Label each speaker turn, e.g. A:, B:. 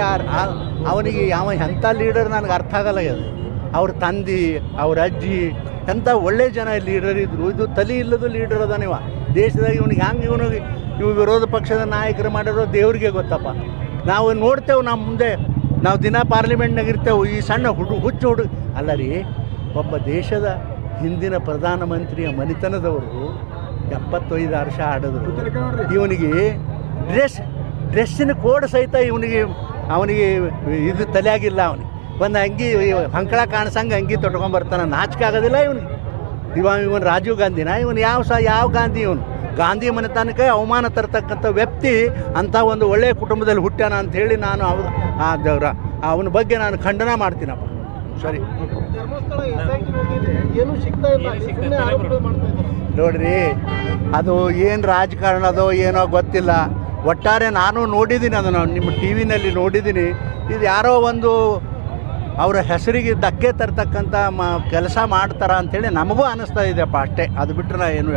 A: ಆ- ಅವನಿಗೆ ಯಾವ ಎಂಥ ಲೀಡರ್ ನನಗೆ ಅರ್ಥ ಆಗಲ್ಲ ಅದು ಅವ್ರ ತಂದೆ ಅವ್ರ ಅಜ್ಜಿ ಎಂಥ ಒಳ್ಳೆ ಜನ ಲೀಡರ್ ಇದ್ರು. ಇದು ತಲೆ ಇಲ್ಲದು ಲೀಡರ್ ಅದ ನೀವು ದೇಶದಾಗ ಇವನಿಗೆ ಹೆಂಗೆ ಇವನು ಇವು ವಿರೋಧ ಪಕ್ಷದ ನಾಯಕರು ಮಾಡಿರೋ ದೇವ್ರಿಗೆ ಗೊತ್ತಪ್ಪ. ನಾವು ನೋಡ್ತೇವೆ ನಮ್ಮ ಮುಂದೆ. ನಾವು ದಿನ ಪಾರ್ಲಿಮೆಂಟ್ನಾಗ ಇರ್ತೇವೆ. ಈ ಸಣ್ಣ ಹುಡು ಹುಚ್ಚು ಹುಡುಗ ಅಲ್ಲ ರೀ ಒಬ್ಬ ದೇಶದ ಹಿಂದಿನ ಪ್ರಧಾನಮಂತ್ರಿಯ ಮನೆತನದವರು ಎಪ್ಪತ್ತೈದು ವರ್ಷ ಆಡಿದ್ರು. ಇವನಿಗೆ ಡ್ರೆಸ್ ಡ್ರೆಸ್ಸಿನ ಕೋಡ್ ಸಹಿತ ಇವನಿಗೆ ಅವನಿಗೆ ಇದು ತಲೆಯಾಗಿಲ್ಲ ಅವನಿಗೆ. ಒಂದು ಅಂಗಿ ಹಂಕಳ ಕಾಣಿಸಂಗೆ ಅಂಗಿ ತೊಟ್ಕೊಂಬರ್ತಾನೆ ನಾಚಿಕೆ ಆಗೋದಿಲ್ಲ ಇವನಿಗೆ. ಇವ ಇವನು ರಾಜೀವ್ ಗಾಂಧಿನ? ಇವನು ಯಾವ ಸಹ ಯಾವ ಗಾಂಧಿ ಇವನು? ಗಾಂಧಿ ಮನೆತನಕ್ಕೆ ಅವಮಾನ ತರ್ತಕ್ಕಂಥ ವ್ಯಕ್ತಿ ಅಂಥ ಒಂದು ಒಳ್ಳೆಯ ಕುಟುಂಬದಲ್ಲಿ ಹುಟ್ಟ್ಯಾನ ಅಂತ ಹೇಳಿ ನಾನು ಅವ ಆ ದೇವ್ರ. ಅವನ ಬಗ್ಗೆ ನಾನು ಖಂಡನ ಮಾಡ್ತೀನಪ್ಪ. ಸರಿ.
B: ಏನು
A: ನೋಡ್ರಿ ಅದು ಏನು ರಾಜಕಾರಣದೋ ಏನೋ ಗೊತ್ತಿಲ್ಲ. ಒಟ್ಟಾರೆ ನಾನು ನೋಡಿದ್ದೀನಿ ಅದನ್ನು, ನಿಮ್ಮ ಟಿ ವಿನಲ್ಲಿ ನೋಡಿದ್ದೀನಿ. ಇದು ಯಾರೋ ಒಂದು ಅವರ ಹೆಸರಿಗೆ ಧಕ್ಕೆ ತರ್ತಕ್ಕಂಥ ಮ ಕೆಲಸ ಮಾಡ್ತಾರ ಅಂಥೇಳಿ ನಮಗೂ ಅನ್ನಿಸ್ತಾ ಇದೆಯಪ್ಪ ಅಷ್ಟೇ. ಅದು ಬಿಟ್ಟರೆ ನಾ ಏನು